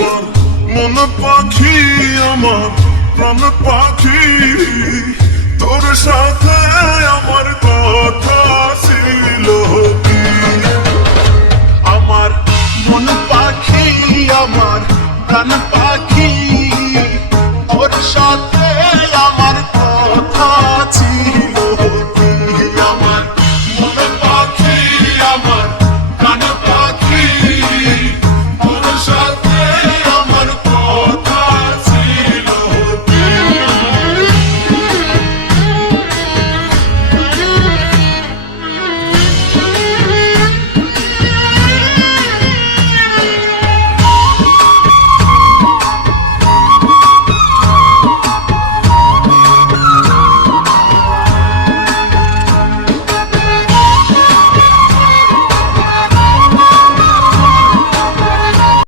আমার মন পাখি, আমার প্রাণ পাখি, তোর সাথে আমার কথা ছিল।